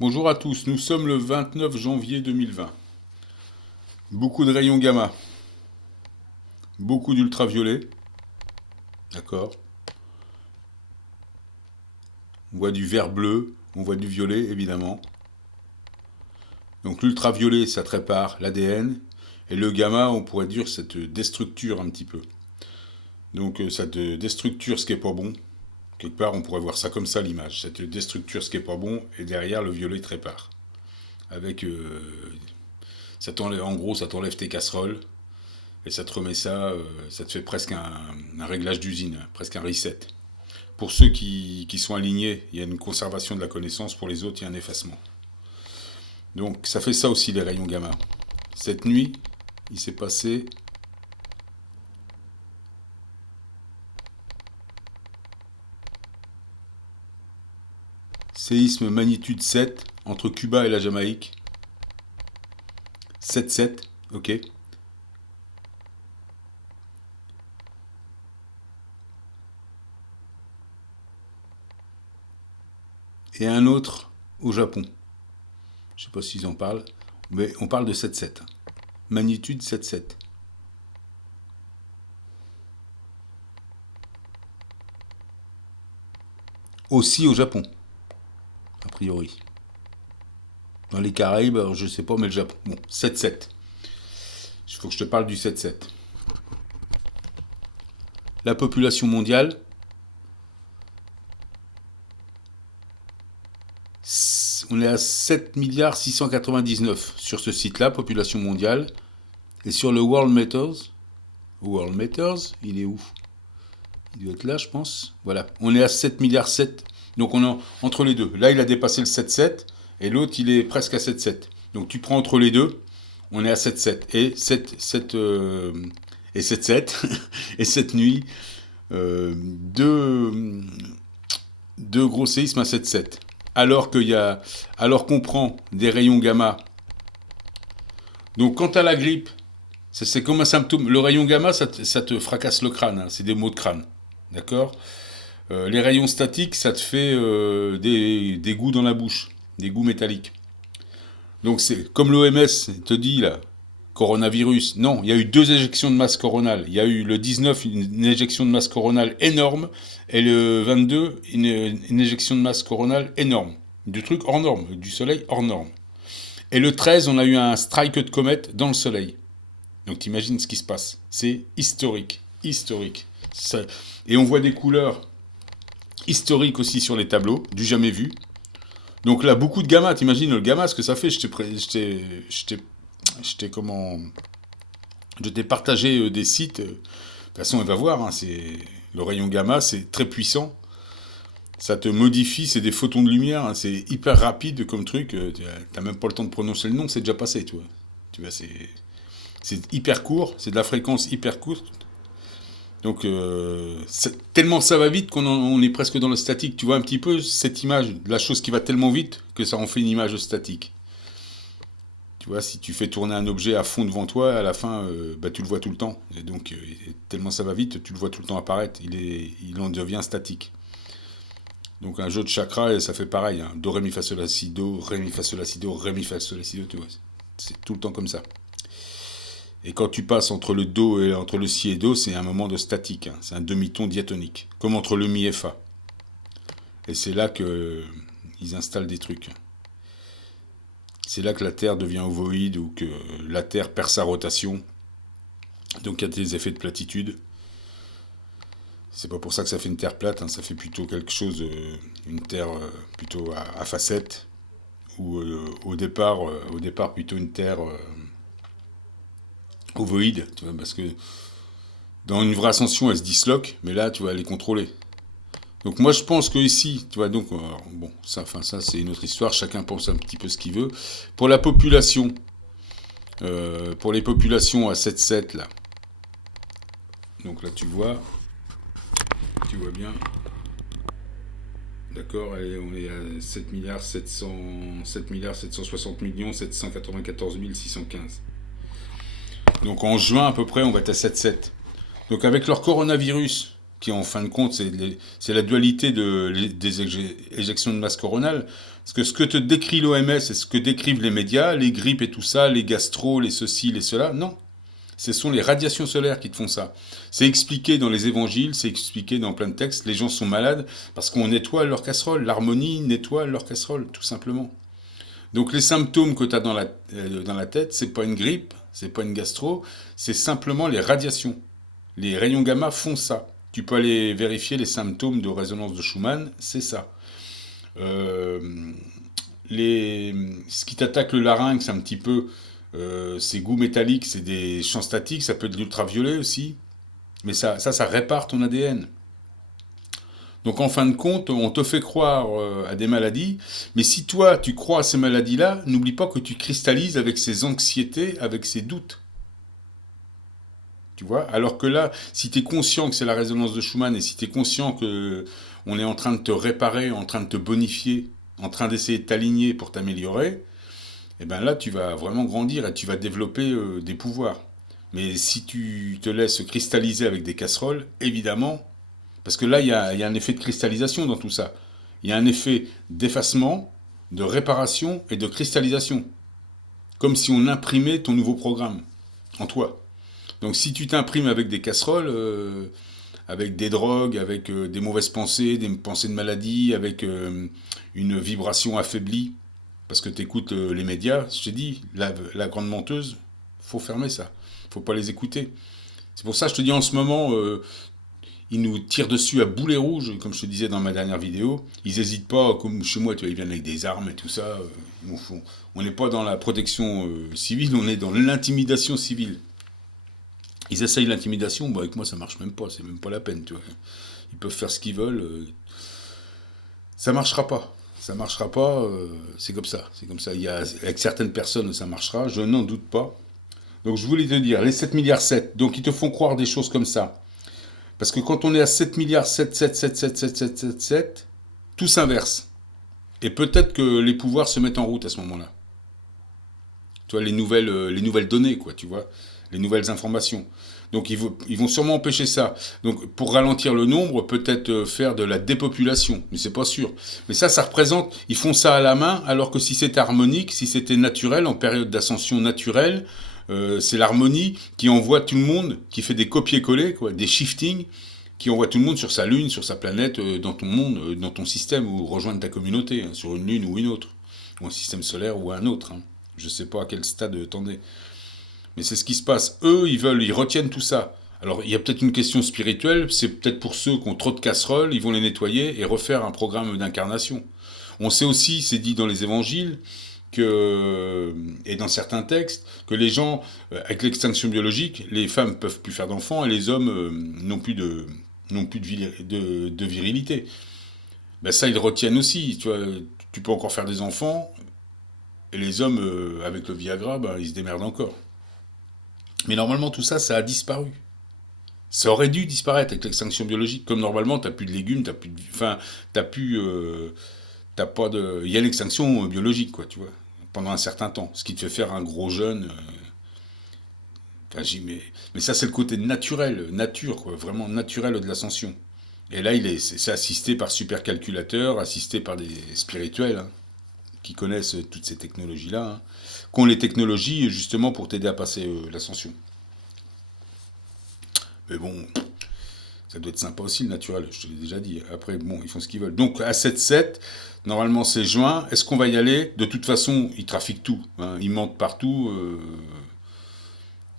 Bonjour à tous, nous sommes le 29 janvier 2020. Beaucoup de rayons gamma, beaucoup d'ultraviolets, d'accord. On voit du vert bleu, on voit du violet évidemment. Donc l'ultraviolet ça te répare l'ADN et le gamma on pourrait dire ça te déstructure un petit peu. Donc ça te déstructure ce qui est pas bon. Quelque part on pourrait voir ça comme ça l'image. Ça te déstructure ce qui est pas bon et derrière le violet te répare. Avec ça t'enlève, en gros ça t'enlève tes casseroles et ça te remet ça, ça te fait presque un réglage d'usine, presque un reset. Pour ceux qui sont alignés, il y a une conservation de la connaissance, pour les autres il y a un effacement. Donc ça fait ça aussi les rayons gamma. Cette nuit, il s'est passé séisme magnitude 7 entre Cuba et la Jamaïque. 7,7, ok. Et un autre au Japon. Je ne sais pas s'ils en parlent, mais on parle de 7,7. Magnitude 7,7. Aussi au Japon, a priori. Dans les Caraïbes, alors je sais pas, mais le Japon. Bon, 7,7. Il faut que je te parle du 7,7. La population mondiale, on est à 7 milliards 699 sur ce site-là, population mondiale. Et sur le World Matters, il est où? Il doit être là, je pense. Voilà, on est à 7 milliards 7. Donc on est entre les deux. Là, il a dépassé le 7,7 et l'autre, il est presque à 7,7. Donc tu prends entre les deux, on est à 7,7. Et 7,7. Et cette nuit, deux gros séismes à 7,7. Alors qu'on prend des rayons gamma. Donc quand tu as la grippe, c'est comme un symptôme. Le rayon gamma, ça te fracasse le crâne. Hein, c'est des maux de crâne. D'accord. Les rayons statiques, ça te fait des goûts dans la bouche. Des goûts métalliques. Donc c'est comme l'OMS te dit là, coronavirus. Non, il y a eu 2 éjections de masse coronale. Il y a eu le 19, une éjection de masse coronale énorme, et le 22, une éjection de masse coronale énorme. Du truc hors norme, du soleil hors norme. Et le 13, on a eu un strike de comète dans le soleil. Donc t'imagines ce qui se passe. C'est historique. Historique. Ça... Et on voit des couleurs historiques aussi sur les tableaux, du jamais vu. Donc là, beaucoup de gamma. T'imagines le gamma, ce que ça fait. Je t'ai partagé des sites. De toute façon, elle va voir. Hein, le rayon gamma, c'est très puissant. Ça te modifie, c'est des photons de lumière. Hein, c'est hyper rapide comme truc. T'as même pas le temps de prononcer le nom, c'est déjà passé, tu vois. Tu vois, c'est hyper court, c'est de la fréquence hyper courte. Donc, tellement ça va vite qu'on est presque dans le statique. Tu vois un petit peu cette image, la chose qui va tellement vite que ça en fait une image statique. Tu vois, si tu fais tourner un objet à fond devant toi, à la fin, tu le vois tout le temps. Et donc, tellement ça va vite, tu le vois tout le temps apparaître. Il en devient statique. Donc, un jeu de chakras, ça fait pareil. Hein. Do, ré, mi, fa, sol, la, si, do, ré, mi, fa, sol, la, si, do, ré, mi, fa, sol, la, si, do. Tu vois, c'est tout le temps comme ça. Et quand tu passes entre le do et entre le si et do, c'est un moment de statique. Hein. C'est un demi-ton diatonique. Comme entre le mi et fa. Et c'est là qu'ils installent des trucs. C'est là que la Terre devient ovoïde ou que la Terre perd sa rotation. Donc il y a des effets de platitude. C'est pas pour ça que ça fait une Terre plate, hein, ça fait plutôt quelque chose, une Terre plutôt à facettes, ou au départ plutôt une Terre ovoïde, tu vois, parce que dans une vraie ascension elle se disloque, mais là tu vas les contrôler. Donc moi je pense que ici, tu vois, donc bon, ça c'est une autre histoire, chacun pense un petit peu ce qu'il veut. Pour la population, pour les populations à 7,7 là, donc là tu vois bien, d'accord, allez, on est à 7 milliards 760 millions 794 615. Donc en juin à peu près on va être à 7,7. Donc avec leur coronavirus qui en fin de compte, c'est la dualité des éjections de masse coronale. Parce que ce que te décrit l'OMS et ce que décrivent les médias, les grippes et tout ça, les gastro, les ceci, les cela, non. Ce sont les radiations solaires qui te font ça. C'est expliqué dans les évangiles, c'est expliqué dans plein de textes. Les gens sont malades parce qu'on nettoie leur casserole. L'harmonie nettoie leur casserole, tout simplement. Donc les symptômes que tu as dans la tête, c'est pas une grippe, c'est pas une gastro, c'est simplement les radiations. Les rayons gamma font ça. Tu peux aller vérifier les symptômes de résonance de Schumann, c'est ça. Euh, ce qui t'attaque le larynx un petit peu, ces goûts métalliques, c'est des champs statiques, ça peut être de l'ultraviolet aussi, mais ça répare ton ADN. Donc en fin de compte, on te fait croire à des maladies, mais si toi tu crois à ces maladies-là, n'oublie pas que tu cristallises avec ces anxiétés, avec ces doutes. Tu vois. Alors que là, si tu es conscient que c'est la résonance de Schumann et si tu es conscient que on est en train de te réparer, en train de te bonifier, en train d'essayer de t'aligner pour t'améliorer, et bien là tu vas vraiment grandir et tu vas développer des pouvoirs. Mais si tu te laisses cristalliser avec des casseroles, évidemment, parce que là, il y a un effet de cristallisation dans tout ça. Il y a un effet d'effacement, de réparation et de cristallisation. Comme si on imprimait ton nouveau programme en toi. Donc si tu t'imprimes avec des casseroles, avec des drogues, avec des mauvaises pensées, des pensées de maladie, avec une vibration affaiblie, parce que tu écoutes les médias, je t'ai dit, la grande menteuse, faut fermer ça. Faut pas les écouter. C'est pour ça que je te dis en ce moment, ils nous tirent dessus à boulet rouge, comme je te disais dans ma dernière vidéo. Ils n'hésitent pas, comme chez moi, tu vois, ils viennent avec des armes et tout ça. On n'est pas dans la protection civile, on est dans l'intimidation civile. Ils essayent l'intimidation, bah avec moi ça marche même pas, c'est même pas la peine, tu vois. Ils peuvent faire ce qu'ils veulent, ça marchera pas. Ça marchera pas, c'est comme ça. C'est comme ça. Avec certaines personnes, ça marchera, je n'en doute pas. Donc je voulais te dire, les 7 milliards 7, donc ils te font croire des choses comme ça. Parce que quand on est à 7 milliards 7, 7, 7, 7, 7, 7, 7, 7, tout s'inverse. Et peut-être que les pouvoirs se mettent en route à ce moment-là. Tu vois, les nouvelles données, quoi, tu vois, les nouvelles informations. Donc ils vont sûrement empêcher ça. Donc pour ralentir le nombre, peut-être faire de la dépopulation, mais c'est pas sûr. Mais ça représente, ils font ça à la main, alors que si c'était harmonique, si c'était naturel, en période d'ascension naturelle, c'est l'harmonie qui envoie tout le monde, qui fait des copier-coller, quoi, des shiftings, qui envoie tout le monde sur sa lune, sur sa planète, dans ton monde, dans ton système, ou rejoindre ta communauté, hein, sur une lune ou une autre, ou un système solaire ou un autre. Hein. Je sais pas à quel stade t'en es. Mais c'est ce qui se passe. Eux, ils retiennent tout ça. Alors, il y a peut-être une question spirituelle, c'est peut-être pour ceux qui ont trop de casseroles, ils vont les nettoyer et refaire un programme d'incarnation. On sait aussi, c'est dit dans les évangiles, et dans certains textes, que les gens, avec l'extinction biologique, les femmes peuvent plus faire d'enfants et les hommes n'ont plus de virilité. Ben ça, ils le retiennent aussi. Tu vois, tu peux encore faire des enfants, et les hommes, avec le Viagra, ben, ils se démerdent encore. Mais normalement, tout ça, ça a disparu. Ça aurait dû disparaître avec l'extinction biologique. Comme normalement, t'as plus de légumes, t'as plus de... Enfin, t'as plus... t'as pas de... Il y a l'extinction biologique, quoi, tu vois, pendant un certain temps. Ce qui te fait faire un gros jeûne. Enfin, mais ça, c'est le côté naturel, nature, quoi, vraiment naturel de l'ascension. Et là, c'est assisté par supercalculateurs, assisté par des spirituels, hein, qui connaissent toutes ces technologies-là, hein, qui ont les technologies justement pour t'aider à passer l'ascension. Mais bon, ça doit être sympa aussi le naturel, je te l'ai déjà dit. Après, bon, ils font ce qu'ils veulent. Donc à 7-7, normalement c'est juin. Est-ce qu'on va y aller? De toute façon, ils trafiquent tout. Hein, ils mentent partout.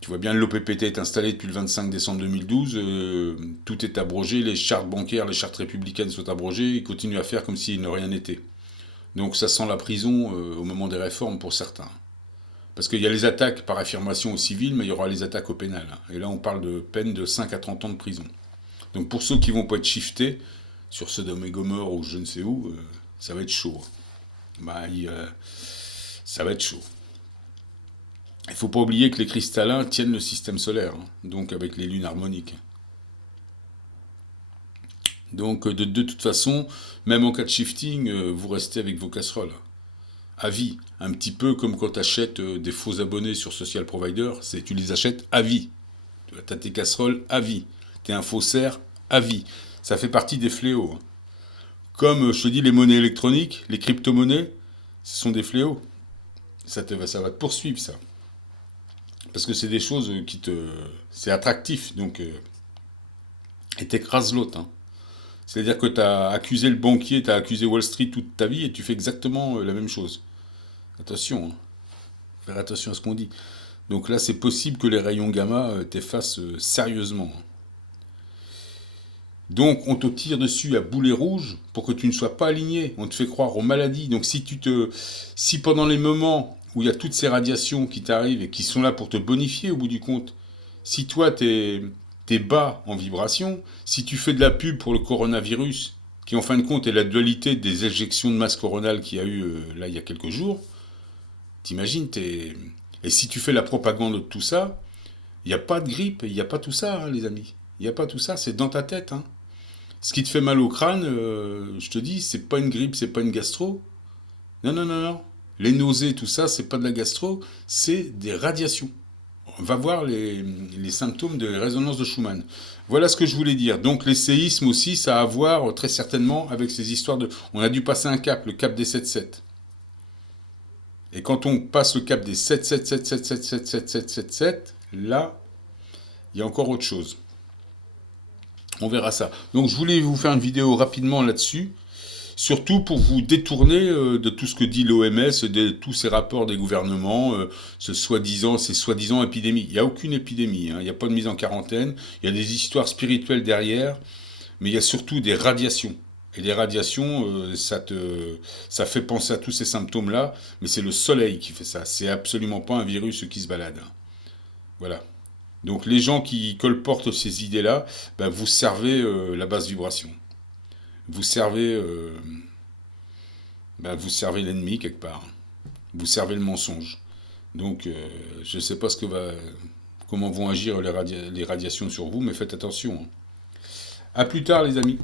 Tu vois bien, l'OPPT est installé depuis le 25 décembre 2012. Tout est abrogé. Les chartes bancaires, les chartes républicaines sont abrogées. Ils continuent à faire comme s'il ne rien n'était. Donc ça sent la prison au moment des réformes pour certains. Parce qu'il y a les attaques par affirmation au civil, mais il y aura les attaques au pénal. Et là, on parle de peine de 5 à 30 ans de prison. Donc pour ceux qui vont pas être shiftés, sur Sodome et Gomorrhe ou je ne sais où, ça va être chaud. Bah, ça va être chaud. Il ne faut pas oublier que les cristallins tiennent le système solaire, hein, donc avec les lunes harmoniques. Donc de toute façon, même en cas de shifting, vous restez avec vos casseroles. À vie. Un petit peu comme quand tu achètes des faux abonnés sur Social Provider, tu les achètes à vie. Tu as tes casseroles à vie. Tu es un faussaire à vie. Ça fait partie des fléaux. Comme je te dis, les monnaies électroniques, les crypto-monnaies, ce sont des fléaux. Ça va te poursuivre, ça. Parce que c'est des choses qui te... C'est attractif, donc... et t'écrases l'autre. Hein. C'est-à-dire que tu as accusé le banquier, tu as accusé Wall Street toute ta vie et tu fais exactement la même chose. Attention, hein. Faire attention à ce qu'on dit. Donc là, c'est possible que les rayons gamma t'effacent sérieusement. Donc on te tire dessus à boulet rouge pour que tu ne sois pas aligné. On te fait croire aux maladies. Donc si pendant les moments où il y a toutes ces radiations qui t'arrivent et qui sont là pour te bonifier au bout du compte, si toi t'es bas en vibration, si tu fais de la pub pour le coronavirus, qui en fin de compte est la dualité des éjections de masse coronale qu'il y a eu là il y a quelques jours, t'imagines, et si tu fais la propagande de tout ça, il n'y a pas de grippe, il n'y a pas tout ça, hein, les amis. Il n'y a pas tout ça, c'est dans ta tête. Hein. Ce qui te fait mal au crâne, je te dis, c'est pas une grippe, c'est pas une gastro. Non, non, non, non. Les nausées, tout ça, c'est pas de la gastro, c'est des radiations. On va voir les symptômes de résonance de Schumann. Voilà ce que je voulais dire. Donc les séismes aussi, ça a à voir très certainement avec ces histoires de... On a dû passer un cap, le cap des 7-7. Et quand on passe le cap des 7-7-7-7-7-7-7-7-7, là, il y a encore autre chose. On verra ça. Donc je voulais vous faire une vidéo rapidement là-dessus, surtout pour vous détourner de tout ce que dit l'OMS, de tous ces rapports des gouvernements, ces soi-disant épidémies. Il n'y a aucune épidémie, hein. Il n'y a pas de mise en quarantaine, il y a des histoires spirituelles derrière, mais il y a surtout des radiations. Et les radiations, ça fait penser à tous ces symptômes-là, mais c'est le soleil qui fait ça. C'est absolument pas un virus qui se balade. Voilà. Donc les gens qui colportent ces idées-là, ben, vous servez la basse vibration. Vous servez, vous servez l'ennemi quelque part. Vous servez le mensonge. Donc je ne sais pas comment vont agir les radiations sur vous, mais faites attention. Hein. À plus tard les amis.